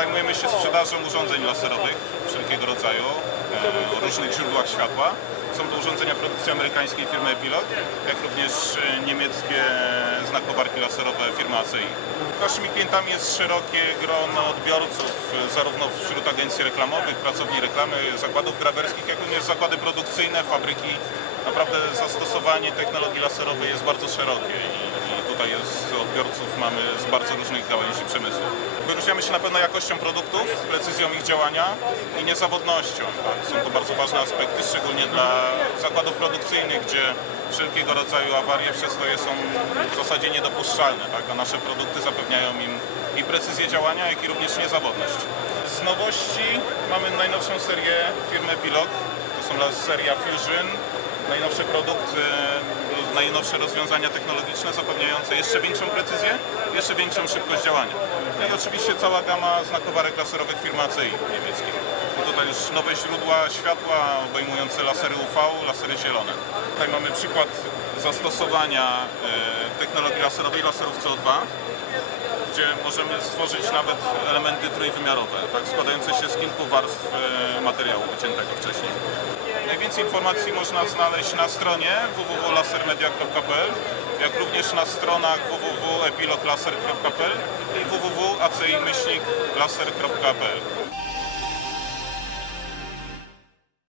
Zajmujemy się sprzedażą urządzeń laserowych wszelkiego rodzaju, e, o różnych źródłach światła. Są to urządzenia produkcji amerykańskiej firmy Epilog, jak również e, niemieckie znakowarki laserowe firmy ACI. Naszymi klientami jest szerokie grono odbiorców, e, zarówno wśród agencji reklamowych, pracowni reklamy, zakładów grawerskich, jak również zakłady produkcyjne, fabryki. Naprawdę zastosowanie technologii laserowej jest bardzo szerokie jest odbiorców mamy z bardzo różnych gałęzi przemysłu. Wyróżniamy się na pewno jakością produktów, precyzją ich działania i niezawodnością. Tak? Są to bardzo ważne aspekty, szczególnie dla zakładów produkcyjnych, gdzie wszelkiego rodzaju awarie przez to są w zasadzie niedopuszczalne, tak? a nasze produkty zapewniają im i precyzję działania, jak i również niezawodność. Z nowości mamy najnowszą serię firmy Epilog, to są seria Fusion, najnowsze produkty, najnowsze rozwiązania technologiczne zapewniające jeszcze większą precyzję, jeszcze większą szybkość działania. No i oczywiście cała gama znakowarek laserowych firmy ACI niemieckiej. No tutaj już nowe źródła światła obejmujące lasery UV, lasery zielone. Tutaj mamy przykład zastosowania e, technologii laserowej, laserów CO2, gdzie możemy stworzyć nawet elementy trójwymiarowe, tak, składające się z kilku warstw e, materiału wyciętego wcześniej. Najwięcej informacji można znaleźć na stronie www.lasermedia.pl, jak również na stronach www.epiloglaser.pl i www.aci-laser.pl.